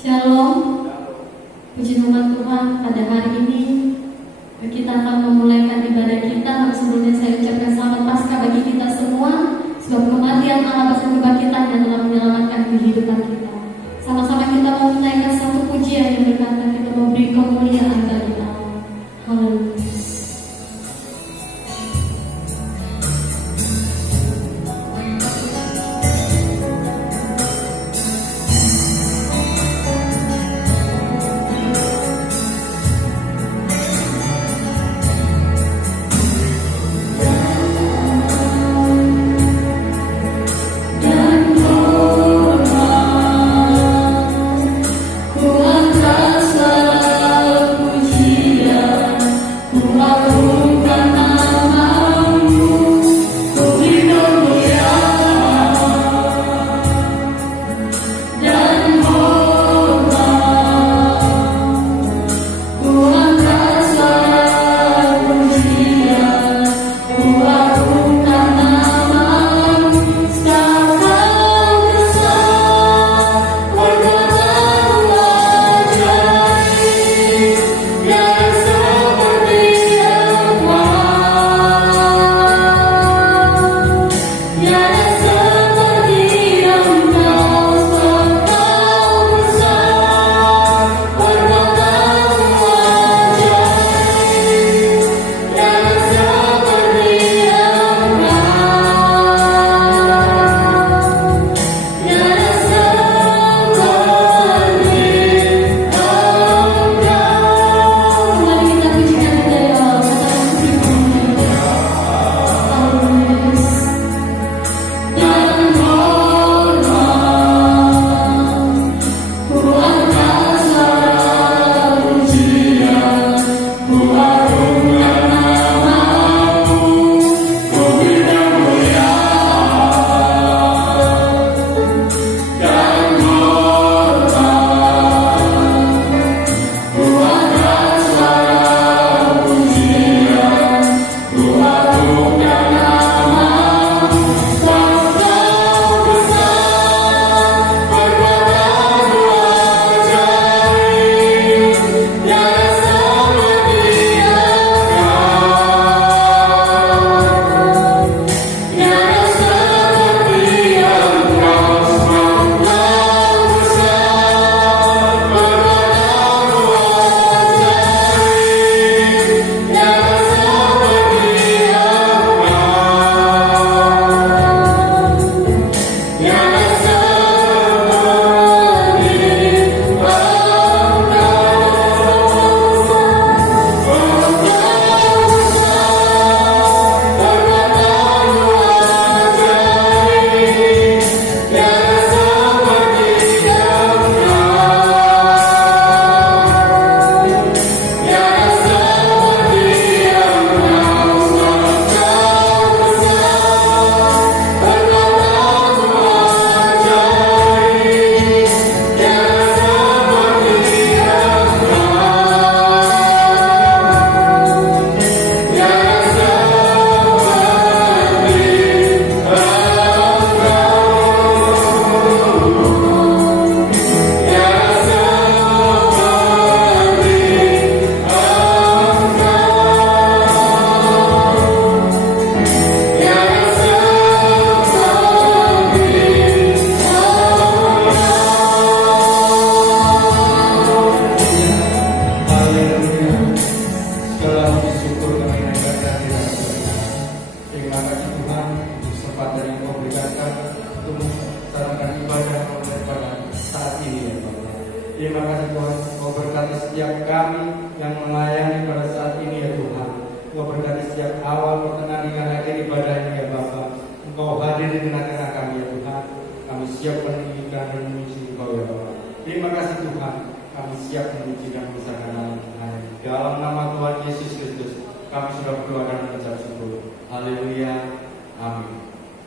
Shalom. Puji nama Tuhan, pada hari ini kita akan memulaikan ibadah kita. Tapi sebelumnya saya ucapkan selamat Paskah bagi kita semua. Sebab kematian Allah bersama-sama yang telah menyelamatkan kehidupan kita. Sama-sama kita mau menaikkan satu pujian yang berkata kita memberi kemuliaan bagi Allah.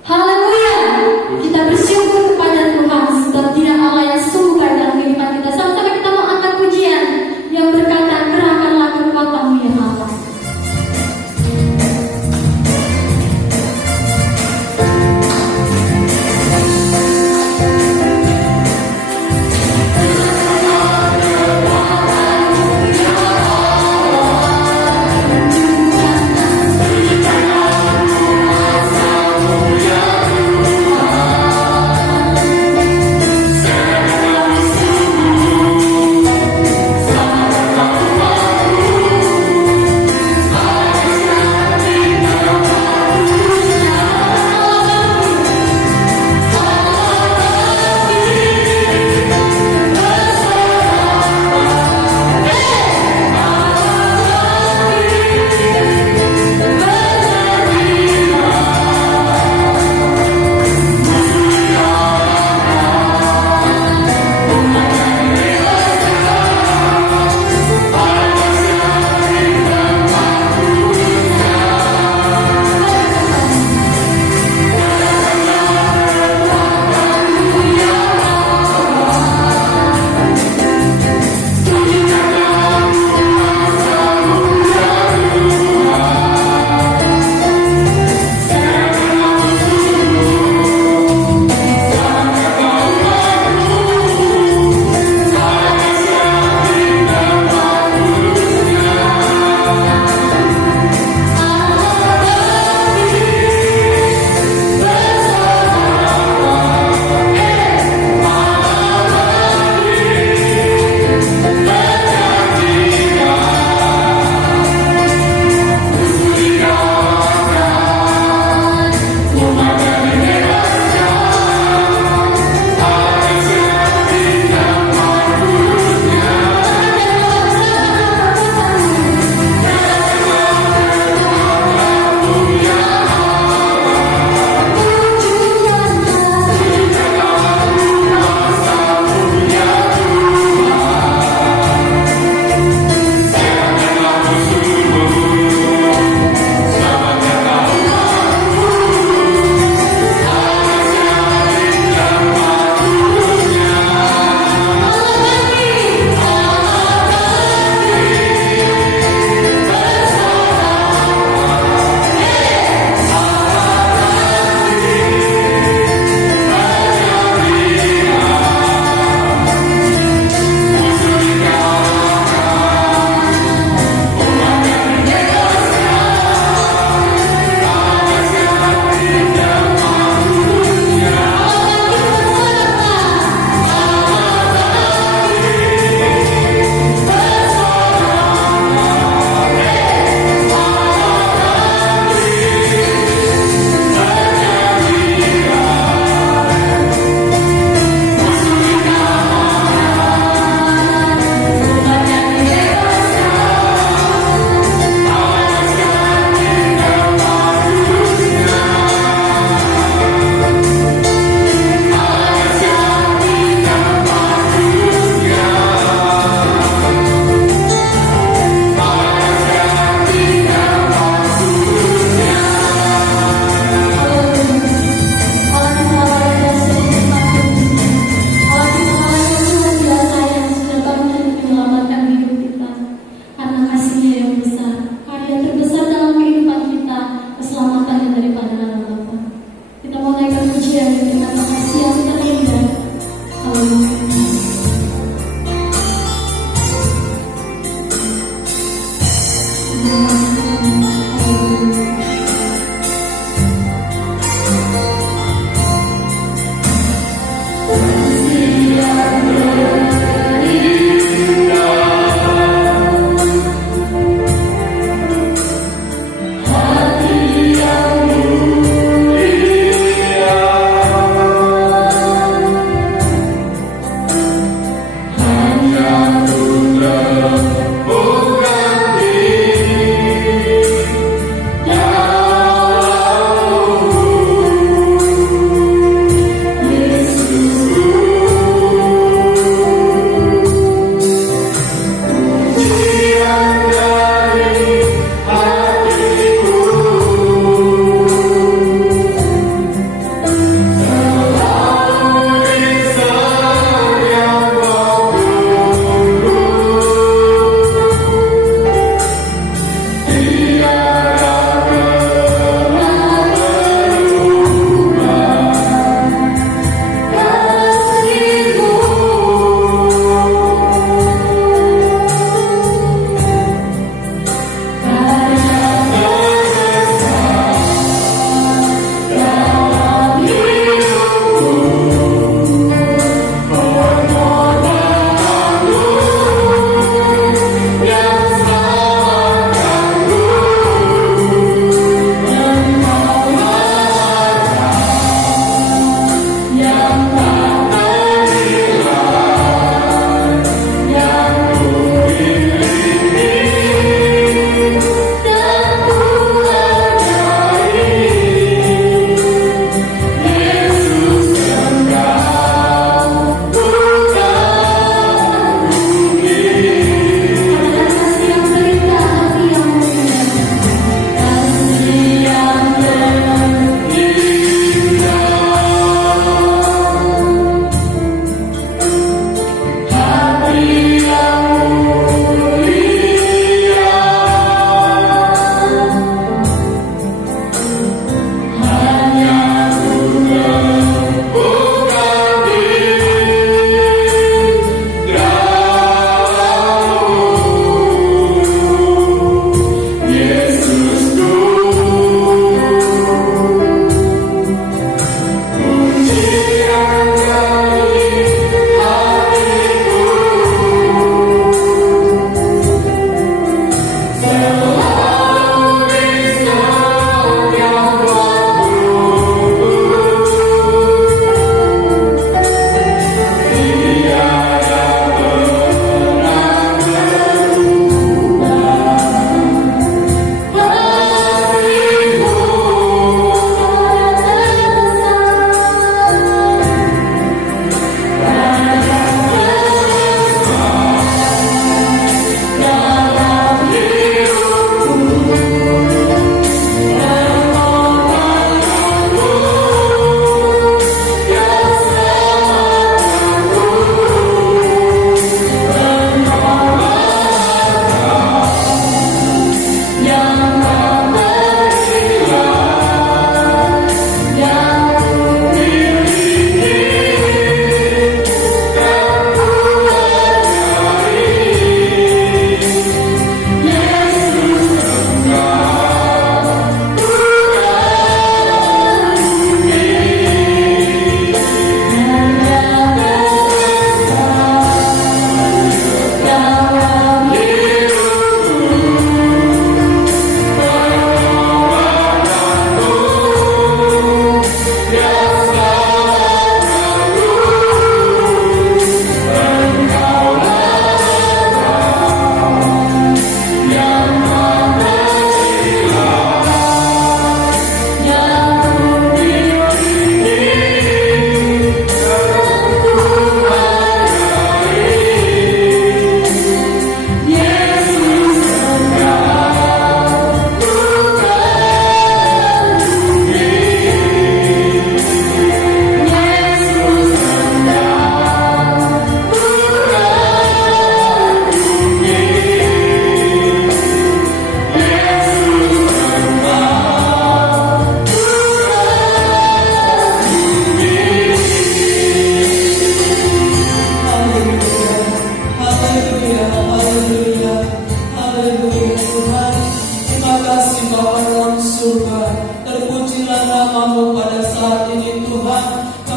Haleluya. Kita bersyukur kepada Tuhan sebab Dia Allah yang sungguh baik dalam kehidupan kita. Sama-sama kita mau angkat pujian yang berkata, "Kerahkanlah kekuatan-Mu ya Allah."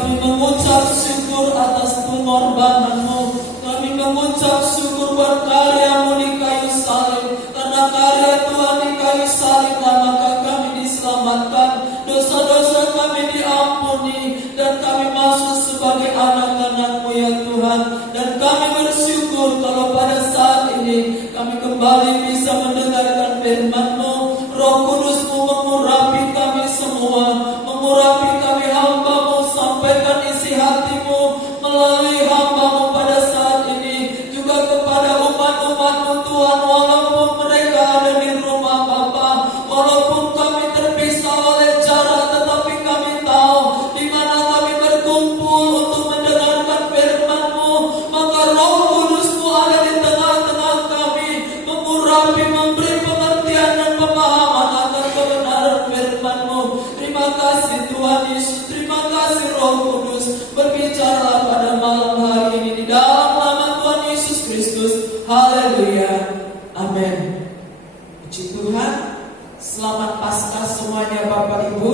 kami mengucap syukur atas pengorbanan-Mu. Kami mengucap syukur buat karya-Mu di kayu salib. Karena karya Tuhan di kayu salib maka kami diselamatkan, dosa-dosa kami diampuni, dan kami masuk sebagai anak-anak-Mu ya Tuhan. Dan kami bersyukur kalau pada saat ini kami kembali bisa mendengarkan firman-Mu. Roh Kudus-Mu mengurapi kami semua, mengurapi kami hamba-Mu, sampaikan isi hati-Mu melalui hamba-Mu pada saat ini. Juga kepada umat-umat-Mu Tuhan, walaupun mereka ada di rumah Bapa, walaupun kami terpisah oleh jarak, tetapi kami tahu di mana kami berkumpul untuk mendengarkan firman-Mu. Maka Roh Kudus-Mu ada di tengah-tengah kami, mengurapi, memberi pengertian dan pemahaman akan kebenaran firman-Mu. Terima kasih Tuhan Yesus, terima kasih Roh Kudus. Berbicara pada malam hari ini di dalam nama Tuhan Yesus Kristus. Haleluya, amin. Puji Tuhan. Selamat Paskah semuanya Bapak Ibu.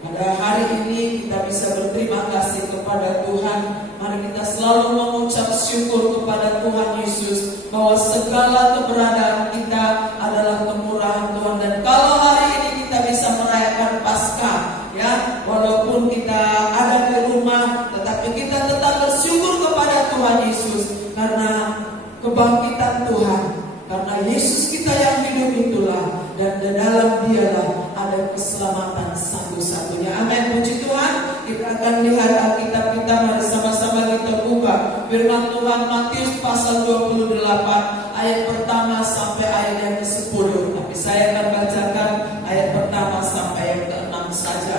Pada hari ini kita bisa berterima kasih kepada Tuhan. Mari kita selalu mengucap syukur kepada Tuhan Yesus bahwa segala keberadaan kita adalah kemurahan Tuhan. Dan kalau hari ini kita bisa merayakan Paskah, ya, walaupun kita ada di rumah, tetapi kita tetap bersyukur kepada Tuhan Yesus karena kebangkitan Tuhan. Karena Yesus kita yang hidup itulah, dan di dalam Dialah ada keselamatan satu-satunya. Amin. Puji Tuhan. Kita akan lihat Alkitab kita. Mari sama-sama kita buka firman Tuhan Matius pasal 28 ayat pertama sampai ayat yang ke-10. Tapi saya akan bacakan ayat pertama sampai yang ke-6 saja.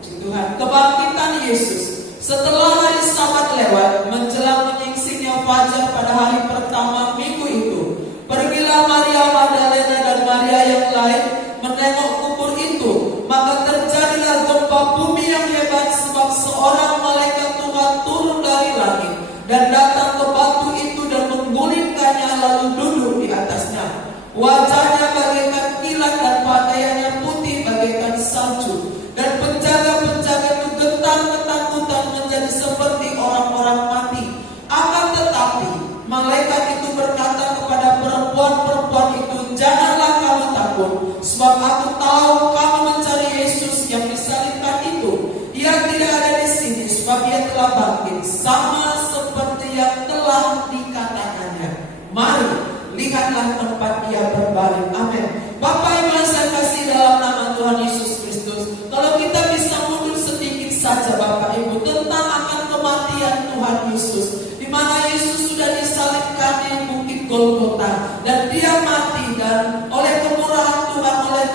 Puji Tuhan. Kebangkitan Yesus. Setelah hari Sabat lewat, menjelang menyingsingnya fajar pada hari pertama minggu itu, pergilah Maria Magdalena dan Maria yang lain menengok kubur itu. Maka terjadilah gempa bumi yang hebat, sebab seorang malaikat Tuhan turun dari langit dan datang ke batu itu dan menggulingkannya lalu duduk di atasnya. Wajahnya bagaikan kilat dan pakaiannya putih bagaikan salju. Dan penjaga-penjaga itu gentar ketakutan menjadi seperti orang-orang mati. Akan tetapi malaikat itu berkata kepada perempuan-perempuan itu, "Janganlah kamu takut, sebab aku tahu kamu mencari Yesus yang disalibkan itu. Ia tidak ada di sini, sebab ia telah bangkit, sama seperti yang telah dikatakannya. Mari, lihatlah tempat ia berbaring." Amin. Bapak Ibu yang saya kasih dalam nama Tuhan Yesus Kristus, kalau kita bisa mundur sedikit saja Bapak Ibu tentang akan kematian Tuhan Yesus, di mana Yesus sudah disalibkan di bukit Golgota dan Dia mati, dan oleh kemurahan Tuhan, oleh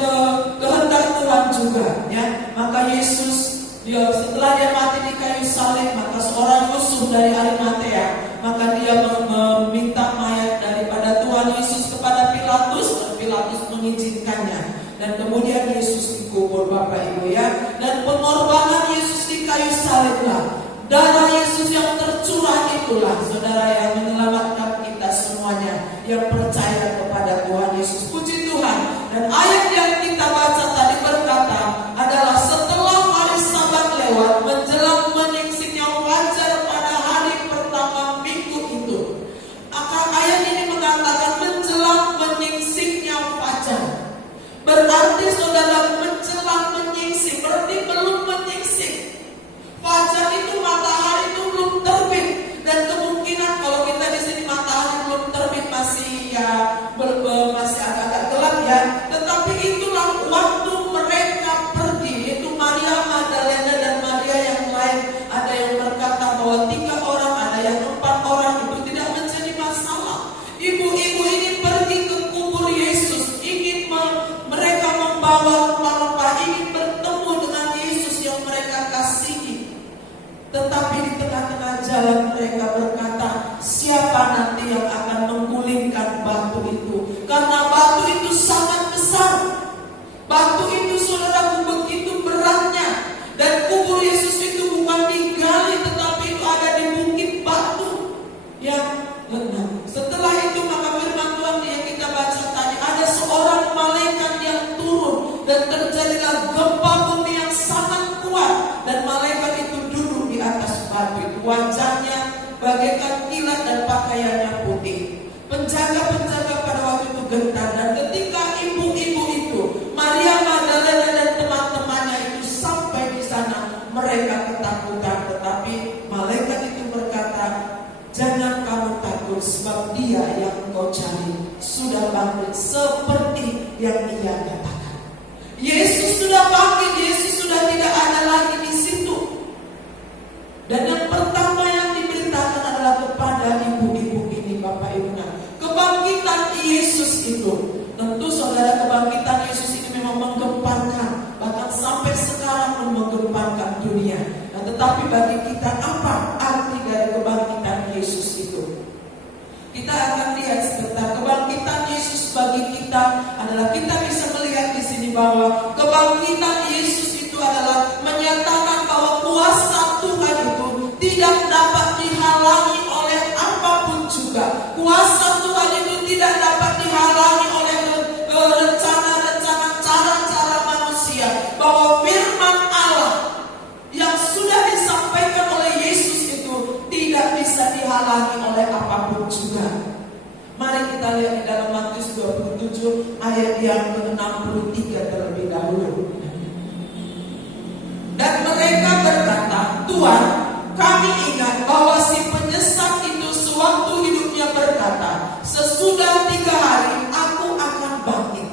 kehendak Tuhan juga, ya. Maka Yesus setelah Dia mati di kayu salib, maka seorang Yusuf dari Arimatea, maka dia meminta mayat daripada Tuhan Yesus kepada Pilatus, dan Pilatus mengizinkannya. Dan kemudian Yesus dikubur Bapak Ibu, ya. Dan pengorbanan Yesus di kayu saliblah, darah Yesus yang tercurah itulah, saudara, yang menyelamatkan kita semuanya yang percaya kepada Tuhan Yesus. Puji Tuhan. Dan ayat yang kita baca tadi berkata adalah setelah hari Sabat lewat, menjelang menyingsingnya fajar pada hari pertama minggu itu. Maka ayat ini mengatakan menjelang menyingsingnya fajar. Berarti saudara, menjelang menyingsing berarti belum menyingsing. Fajar itu matahari itu belum terbit, dan kemungkinan kalau kita di sini matahari belum terbit, masih masih agak-agak gelap, ya. Tetapi itulah waktu mereka pergi, itu Maria Magdalena dan Maria yang lain. Ada yang berkata bahwa 3 orang, ada yang 4 orang, itu tidak menjadi masalah. Ibu-ibu ini pergi ke kubur Yesus, ingin mereka membawa rempah-rempah, ingin bertemu dengan Yesus yang mereka kasihi. Tetapi di tengah-tengah jalan mereka berkata, siapa nanti yang akan menggulingkan batu itu? Karena batu itu sangat besar. Batu itu, saudaraku, begitu beratnya. Dan kubur Yesus itu bukan digali, tetapi itu ada di bukit batu yang lengang. Setelah itu maka firman Tuhan yang kita baca tadi, ada seorang malaikat yang turun dan terjadilah gempa bumi yang sangat kuat, dan malaikat itu duduk di atas sepatu itu. Wajahnya bagaikan kilat dan pakaiannya putih. Penjaga-penjaga pada waktu itu gentar, dan ketika ibu-ibu itu, Maria Magdalena dan teman-temannya itu sampai di sana, mereka ketakutan. Tetapi malaikat itu berkata, jangan kamu takut, sebab dia yang engkau cari sudah bangkit seperti yang ia katakan. Yesus sudah bangkit, Yesus sudah tidak ada lagi di situ. Dan yang pertama yang diberitakan adalah kepada ibu-ibu ini, Bapak Ibu. Kebangkitan Yesus itu, tentu saudara, kebangkitan Yesus ini memang menggemparkan, bahkan sampai sekarang pun menggemparkan dunia. Nah, tetapi bagi kita, apa arti dari kebangkitan Yesus itu? Kita akan lihat sebentar. Kebangkitan Yesus bagi kita adalah, kita bisa melihat di sini bahwa kebangkitan Yesus itu adalah menyatakan bahwa kuasa Tuhan itu tidak dapat dihalangi oleh apapun juga. Kuasa Tuhan itu tidak dapat dihalangi oleh rencana-rencana, cara-cara manusia. Bahwa firman Allah yang sudah disampaikan oleh Yesus itu tidak bisa dihalangi oleh apapun juga. Mari kita lihat di dalam Matius 27 ayat yang ke-63 terlebih dahulu. Dan mereka berkata, Tuhan, kami ingat bahwa si penyesat itu sewaktu hidupnya berkata, sesudah 3 hari aku akan bangkit.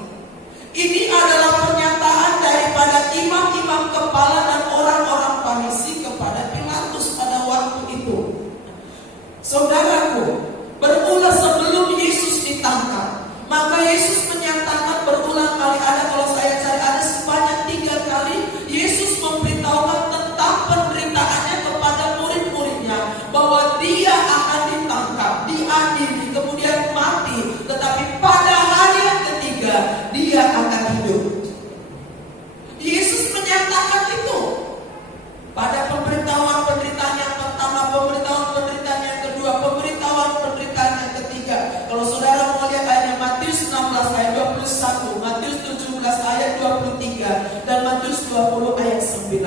Ini adalah pernyataan daripada imam-imam kepala dan orang-orang Farisi kepada Pilatus pada waktu itu. Saudaraku, berulang sebelum Yesus ditangkap, maka Yesus menyatakan berulang kali, kalau saya cari ada sebanyak 3 kali Yesus memberitahukan tentang penderitaannya kepada murid-muridnya, bahwa dia akan ditangkap, diadili, kemudian mati, tetapi pada hari yang ketiga dia akan hidup. Yesus menyatakan itu pada pemberitahuan penderitaan yang pertama, pemberitahuan penderitaan yang kedua, pemberitahuan penderitaan yang ketiga. Kalau saudara mau lihat ayatnya, Matius 16 ayat 21, Matius 17 ayat 23, dan Matius 20 ayat 19.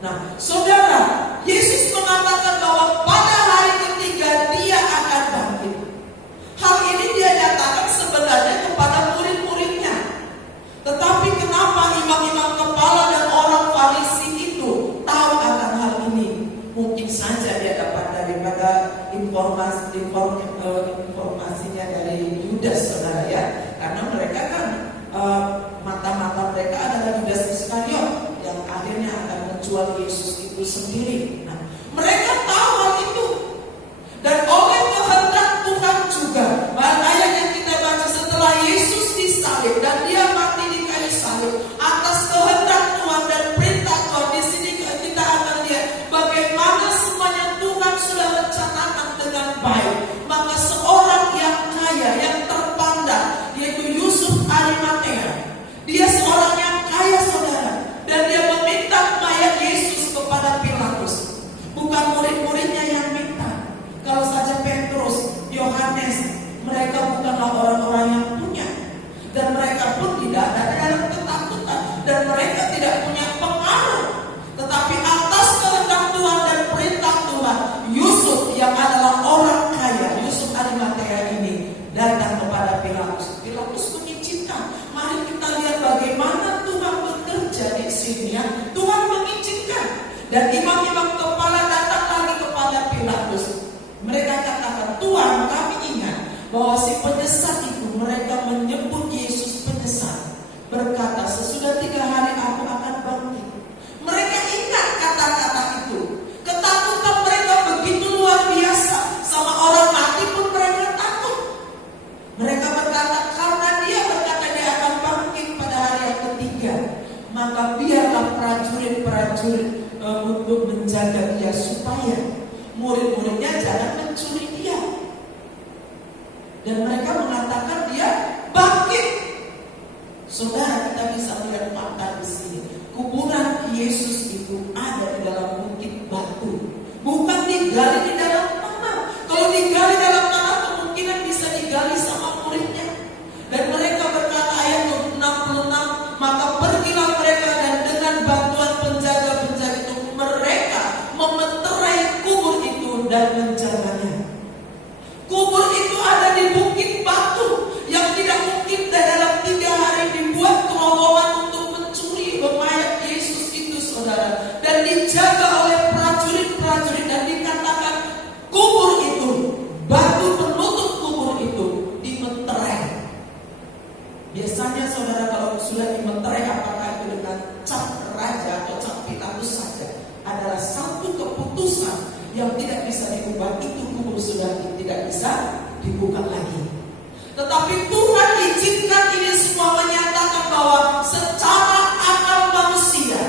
Nah, saudara, Yesus mengatakan bahwa pada hari ketiga dia akan bangkit. Hal ini dia nyatakan sebenarnya kepada murid-muridnya. Tetapi kenapa imam-imam kepala dan orang Farisi itu tahu akan hal ini? Mungkin saja dia dapat daripada informasinya dari Yudas, saudara ya. Karena mereka kan mata-mata mereka adalah Yudas Iskariot yang akhirnya akan menjual Yesus itu sendiri. Nah, mereka tahu hal itu. Dan oleh kehendak Tuhan juga, ayat yang kita baca setelah Yesus disalib dan dia mati di kayu salib, atas kehendak Tuhan dan perintah Tuhan, di sini kita akan lihat bagaimana semuanya Tuhan sudah rencanakan dengan baik. Maka seorang yang kaya, yang terpandang, yaitu Yusuf Arimatea, dia seorang yang kaya, saudara, dan dia meminta mayat Yesus kepada Pilatus. Bukan murid-muridnya yang minta. Kalau saja Petrus, Yohanes, mereka bukanlah orang-orang yang punya, dan mereka pun tidak ada dalam ketakutan, dan mereka tidak punya pengaruh. Tetapi atas kehendak Tuhan dan perintah Tuhan, Yusuf yang adalah orang kaya, Yusuf Arimatea ini datang kepada Pilatus. Pilatus mengizinkan. Mari kita lihat bagaimana Tuhan bekerja di sini ya. Tuhan mengizinkan. Dan imam-imam kepala datang lagi kepada Pilatus. Mereka katakan, Tuhan, kami ingat bahwa si penyesat itu, mereka menyebut Yesus penyesat, berkata, sesudah 3 hari aku akan bangkit. Mereka ingat kata-kata itu. Ketakutan mereka begitu luar biasa. Sama orang mati pun mereka takut. Mereka berkata, karena dia berkata dia akan bangkit pada hari yang ketiga, maka biarlah prajurit-prajurit untuk menjaga dia, supaya murid-muridnya jangan mencuri dia. Dan mereka mengatakan dia bangkit. Saudara, kita bisa melihat fakta di sini. Kuburan Yesus itu ada di dalam bukit batu, bukan digali di dalam tanah. Kalau digali dalam tanah, kemungkinan bisa digali sama muridnya. Dan mereka berkata, ayat 66, maka pergilah mereka dan dengan bantuan penjaga-penjaga itu mereka memeterainya dan menjaganya. Kubur itu ada di bukit batu yang tidak mungkin dalam 3 hari dibuat terowongan untuk mencuri mayat Yesus itu, saudara, dan dijaga oleh prajurit-prajurit, dan dikatakan kubur itu, batu penutup kubur itu dimeterai. Biasanya saudara kalau sudah dimeterai, apakah itu dengan cap raja atau cap Pilatus saja, adalah satu keputusan yang tidak bisa diubah, itu kubur sudah tidak bisa dibuka lagi. Tetapi Tuhan izinkan ini semua menyatakan bahwa secara akal manusia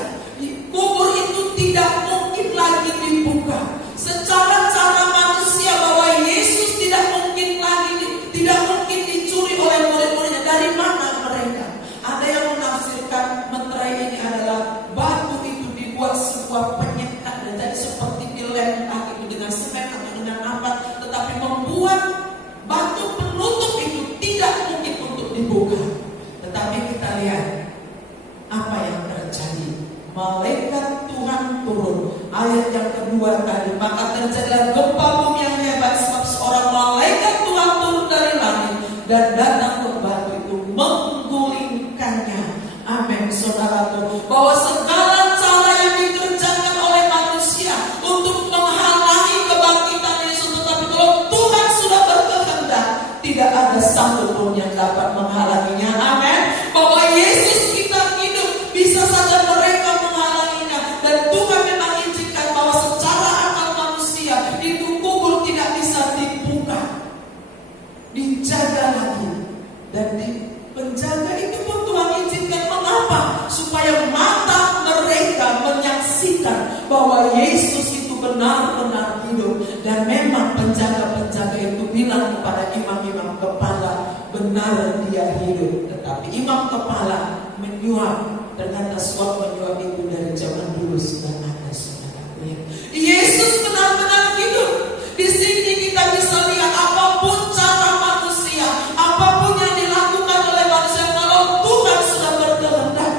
kubur itu tidak mungkin lagi dibuka. Secara cara manusia bahwa Yesus tidak mungkin dicuri oleh murid-muridnya. Dari mana mereka? Ada yang menafsirkan meterai ini adalah batu itu dibuat sebuah penyekat, dan jadi seperti dilem, entah itu dengan semen atau dengan apa, tetapi membuat batu penutup itu tidak mungkin untuk dibuka. Tetapi kita lihat apa yang terjadi. Malaikat Tuhan turun. Ayat yang kedua tadi, maka terjadilah gempa bumi yang hebat, sebab seorang malaikat Tuhan turun dari langit dan datang ke batu itu menggulingkannya. Amin, saudaraku, bahwa segala cara yang dikerjakan oleh manusia untuk menghalangi kebangkitan Yesus, tetapi kalau Tuhan sudah berkehendak, tidak ada satupun yang dapat menghalanginya. Amin. Bahwa Yesus kita hidup, bisa saja mereka menghalanginya, dan Tuhan memang izinkan bahwa secara akal manusia itu kubur tidak bisa dibuka, dijaga lagi, dan di penjaga itu pun Tuhan izinkan. Mengapa? Supaya mata mereka menyaksikan bahwa Yesus itu benar-benar hidup. Dan memang penjaga-penjaga itu bilang kepada imam-imam kepala, benar dia hidup. Tetapi imam kepala menyuap. Ternyata suap menyuap itu dari zaman dulu sudah ada, saudara. Yesus benar-benar hidup. Di sini kita bisa lihat apapun cara manusia, apapun yang dilakukan oleh manusia, kalau Tuhan sudah berkehendak,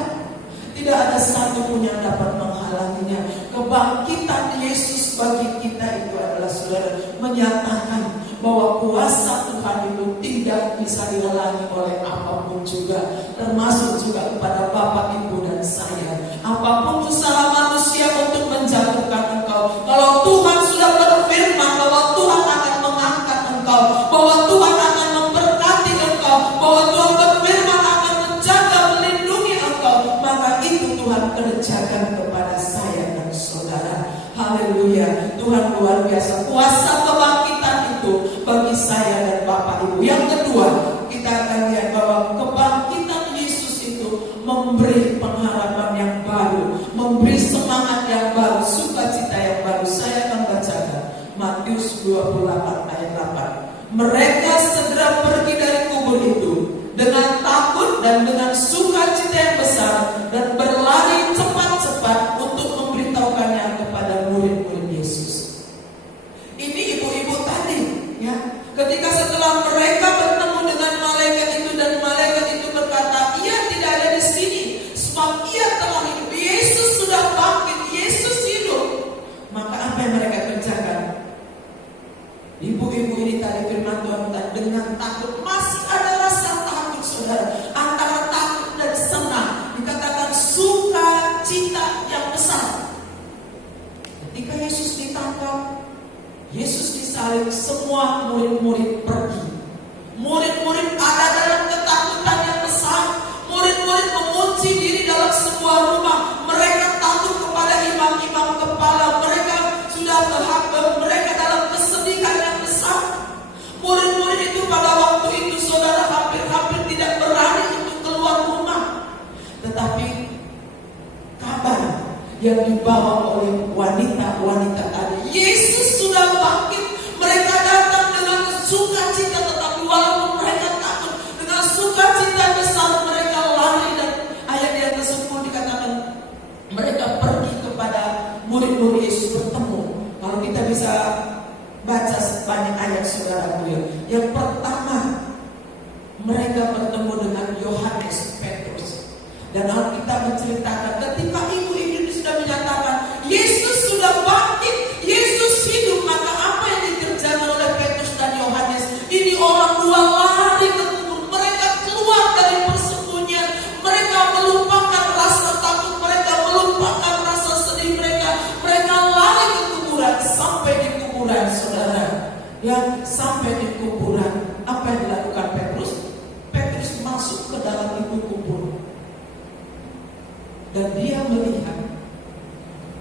tidak ada satupun yang dapat menghalanginya. Kebangkitan Yesus bagi kita itu adalah, saudara, menyatakan bahwa kuasa Tuhan itu tidak bisa dihalangi oleh apapun juga, termasuk juga kepada Bapak, Ibu, dan saya. Apapun usaha manusia untuk menjatuhkan engkau, kalau Tuhan sudah berfirman bahwa Tuhan akan mengangkat engkau, bahwa Tuhan akan memberkati engkau, bahwa Tuhan berfirman akan menjaga, melindungi engkau, maka itu Tuhan kerjakan kepada saya dan saudara. Haleluya. Tuhan luar biasa. Kuasa kebangkitan itu bagi saya dan Bapak Ibu. Yang kedua, kita akan lihat bahwa kebangkitan Yesus itu memberi pengharapan yang baru, memberi semangat yang baru, sukacita yang baru. Saya akan bacakan Matius 28 ayat 8. Mereka segera pergi dari kubur itu dengan takut dan dengan sukacita yang besar, dan berlari cepat-cepat untuk memberitahukannya kepada murid-murid Yesus. Ini ibu-ibu tadi, ya. Ketika setelah mereka bertemu dengan malaikat itu, dan malaikat itu berkata, ia tidak ada di sini, sebab ia telah hidup. Yesus sudah bangkit, Yesus hidup. Maka apa yang mereka kerjakan? Ibu-ibu ini tadi firman Tuhan tadi, dengan takut, masih ada rasa takut, saudara, antara takut dan senang. Dikatakan sukacita yang besar. Ketika Yesus ditangkap, Yesus disalib, semua murid-murid pergi. Murid-murid ada dalam ketakutan yang besar. Murid-murid mengunci diri dalam sebuah rumah. Mereka takut kepada imam-imam kepala. Mereka sudah mereka dalam kesedihan yang besar. Murid-murid itu pada waktu itu, saudara, hampir-hampir tidak berani untuk keluar rumah. Tetapi kabar yang dibawa oleh wanita-wanita tadi, Yesus sudah bangkit. Mereka datang dengan sukacita, tetapi walaupun mereka takut, dengan sukacita besar mereka lari. Dan ayat yang ke-10 dikatakan mereka pergi kepada murid-murid Yesus bertemu. Kalau kita bisa baca banyak ayat, saudara, yang pertama mereka bertemu dengan Yohanes Petrus. Dan Alkitab menceritakan ketika ibu ini sudah menyatakan Yesus sudah bangkit, Yesus hidup, maka apa sampai di kuburan, apa yang dilakukan Petrus? Petrus masuk ke dalam itu kubur. Dan dia melihat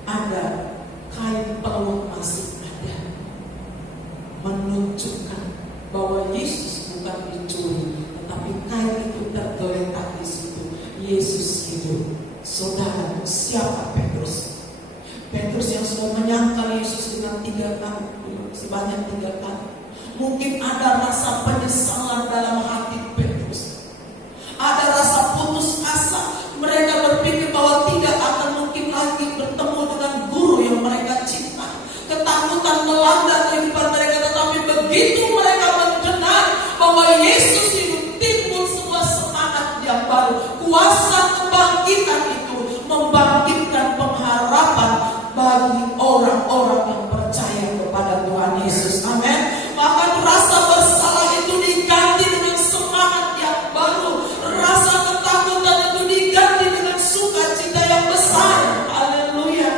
ada kain peluh masih ada, menunjukkan bahwa Yesus bukan dicuri, tetapi kain itu tergeletak di situ. Yesus hidup. Saudara, siapa Petrus? Petrus yang sudah menyangkal Yesus dengan 3 kali, sebanyak 3 kali. Mungkin ada rasa penyesalan dalam hati Petrus. Ada rasa putus asa. Mereka berpikir bahwa tidak akan mungkin lagi bertemu dengan guru yang mereka cintai. Ketakutan melanda kehidupan mereka, tetapi begitu mereka mendengar bahwa Yesus hidup, timbul sebuah semangat yang baru. Kuasa kebangkitan itu membangkitkan pengharapan bagi orang-orang yang percaya kepada Tuhan Yesus. Amin. Maka rasa bersalah itu diganti dengan semangat yang baru. Rasa ketakutan itu diganti dengan sukacita yang besar. Haleluya.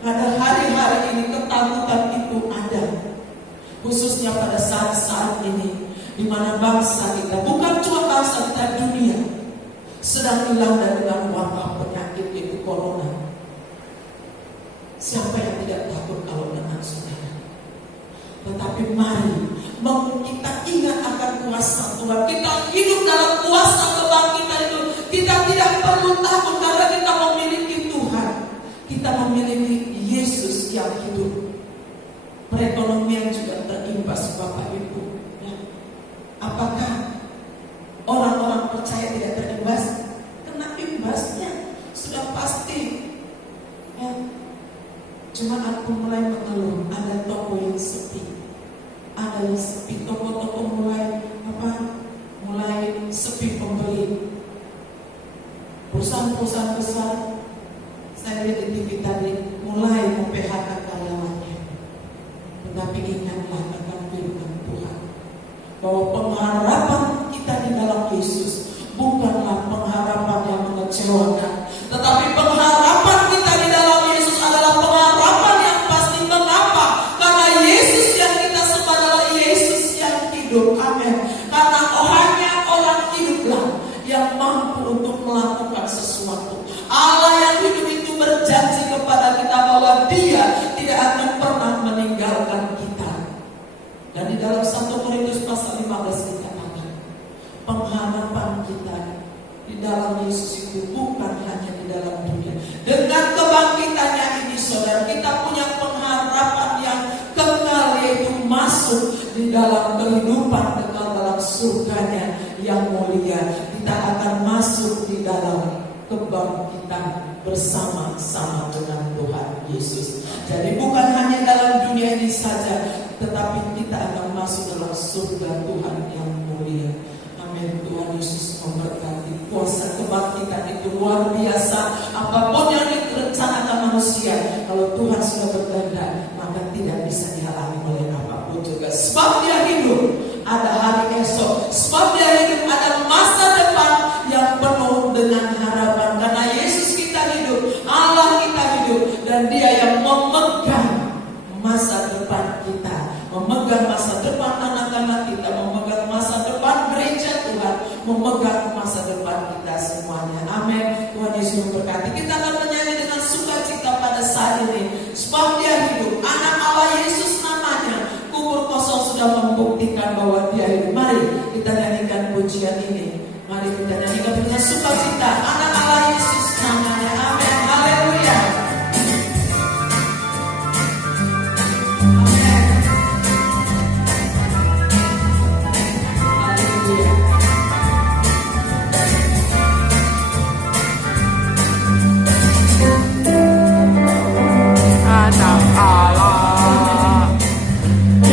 Pada hari-hari ini ketakutan itu ada, khususnya pada saat-saat ini, di mana bangsa kita, bukan cuma bangsa kita, dunia sedang hilang dengan wabah penyakit itu corona. Siapa yang tidak takut kalau dengan saudara? Tetapi mari kita ingat akan kuasa Tuhan. Kita hidup dalam kuasa kebangkitan itu. Kita tidak perlu takut karena kita memiliki Tuhan. Kita memiliki Yesus yang hidup. Perekonomian juga terimbas, Bapak Ibu. Ya. Apakah orang-orang percaya tidak terimbas? Kena imbasnya, sudah pasti. Ya. Cuma aku mulai mengeluh, ada toko yang sepi, ada yang sepi, toko-toko mulai sepi pembeli. Perusahaan-perusahaan besar, saya lihat di TV tadi, mulai mem-PHK karyawannya. Tetapi ingatlah akan firman Tuhan, bahwa pengharapan kita di dalam Yesus bukanlah pengharapan yang mengecewakan, tetapi pengharapan kita di dalam Yesus adalah pengharapan yang pasti. Mengapa? Karena Yesus yang kita sembah adalah Yesus yang hidup. Amin. Karena hanya orang hiduplah yang mampu untuk melakukan sesuatu. Allah yang hidup itu berjanji kepada kita bahwa Dia tidak akan pernah meninggalkan kita. Dan di dalam 1 Korintus pasal 15 dikatakan, pengharapan kita di dalam Yesus itu bukan hanya di dalam dunia. Dengan kebangkitannya ini, saudara, kita punya pengharapan yang kekal, yaitu masuk di dalam kehidupan kekal dalam surganya yang mulia. Kita akan masuk di dalam kebangkitan bersama-sama dengan Tuhan Yesus. Jadi bukan hanya dalam dunia ini saja, tetapi kita akan masuk dalam surga Tuhan yang mulia. Amin. Tuhan Yesus memberkati. Kuasa kebangkitan itu luar biasa. Apapun yang direncanakan manusia, kalau Tuhan sudah berkehendak, maka tidak bisa dihalangi oleh apapun juga. Sebab Dia hidup, ada hari esok. Sebab Dia hidup, ada masa depan yang penuh dengan harapan. Karena Yesus kita hidup, Allah kita hidup, dan Dia yang memegang masa depan kita, memegang masa depan anak-anak kita, memegang masa depan gereja Tuhan, memegang masa depan kita semuanya. Amin. Tuhan Yesus memberkati. Kita akan menyanyi dengan sukacita pada saat ini. Sebab Dia hidup, anak Allah Yesus namanya. Kubur kosong sudah membuktikan bahwa Dia hidup. Mari kita nyanyikan pujian ini. Mari kita nyanyikan dengan sukacita. Anak Allah Yesus namanya. Amin. Haleluya.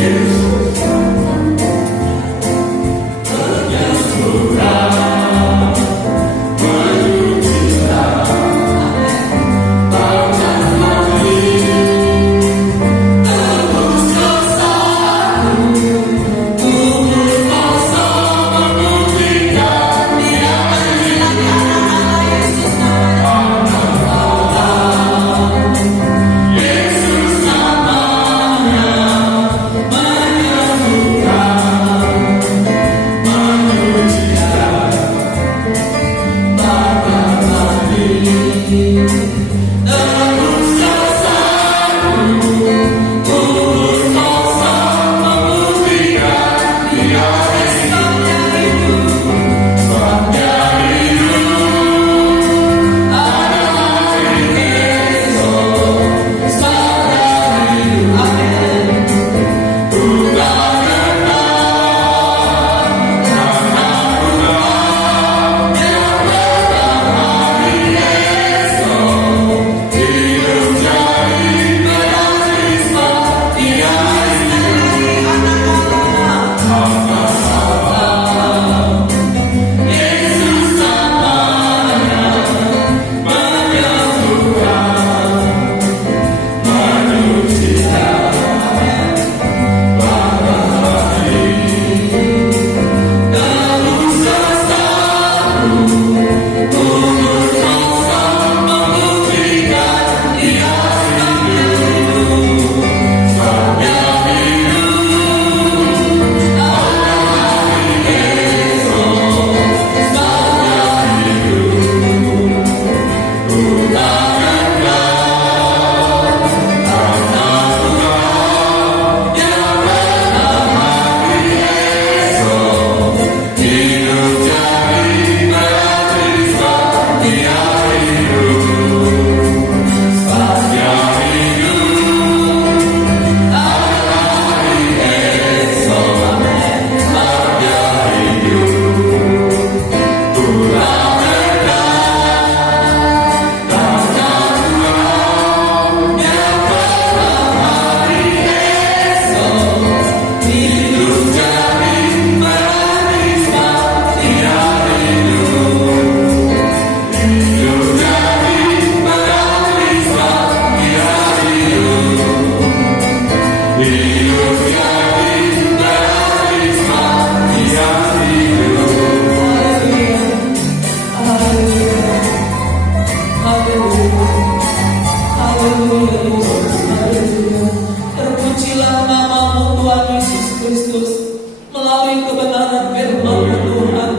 Yesus Terpujilah namamu Tuhan Yesus Kristus. Melalui kebenaran firman-Mu Tuhan,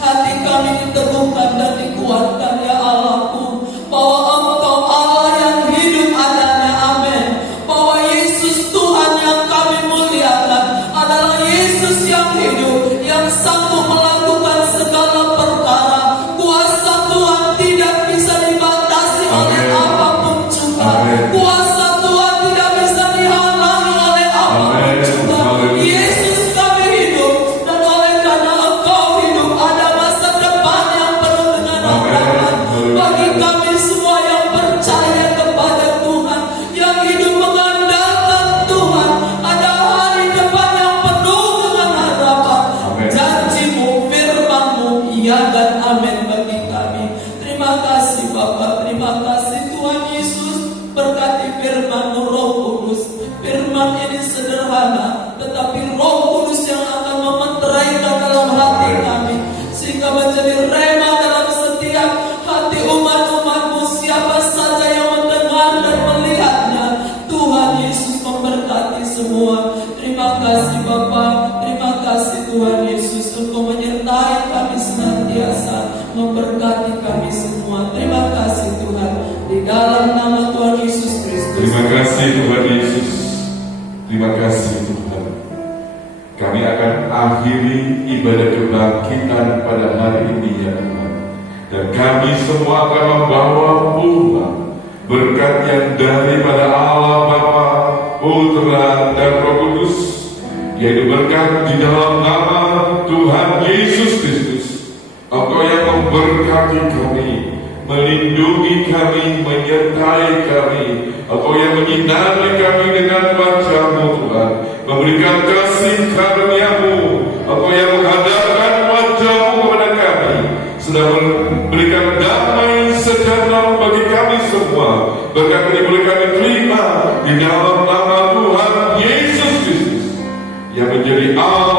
hati kami diteguhkan dan dikuatkan ya Allahku, bahwa Engkau Allah yang hidup adanya. Amin. Bahwa Yesus Tuhan yang kami muliakan adalah Yesus yang hidup, yang sanggup melakukan segala perkara. Kuasa Tuhan tidak bisa dibatasi oleh apapun juga. Kuasa Tuhan tidak bisa dihalangi oleh apapun juga. Yesus kami hidup, dan oleh karena Engkau hidup ada masa depan yang penuh dengan harapan bagi kami semua yang percaya kepada Tuhan, yang hidup mengandalkan Tuhan. Ada hari depan yang penuh dengan harapan. Janji-Mu, firman-Mu, iya dan amin bagi kami. Terima kasih Bapa, terima kasih Tuhan Yesus. Berkati firman-Mu Roh Kudus. Firman ini sederhana, tetapi Roh Kudus yang akan mementeraikan dalam hati kami, sehingga menjadi rema dalam setiap hati umat-umat-Mu. Siapa saja yang mendengar dan melihatnya, Tuhan Yesus memberkati semua. Terima kasih Bapa, terima kasih Tuhan Yesus. Engkau menyertai kami senantiasa, memberkati kami semua. Terima kasih Tuhan, di dalam nama Tuhan Yesus Kristus. Terima kasih Tuhan Yesus. Terima kasih Tuhan. Kami akan akhiri ibadah kebangkitan pada hari ini ya Tuhan. Dan kami semua akan membawa pulang berkat yang daripada Allah Bapa, Putra dan Roh Kudus, yaitu berkat di dalam nama Tuhan Yesus Kristus. Engkau yang memberkati kami, melindungi kami, menyertai kami. Engkau yang menyinari kami dengan wajah-Mu Tuhan, memberikan kasih karunia-Mu. Engkau yang menghadapkan wajah-Mu kepada kami, sedang memberikan damai sejahtera bagi kami semua. Berkat ini boleh kami terima di dalam nama Tuhan Yesus Kristus, yang menjadi Allah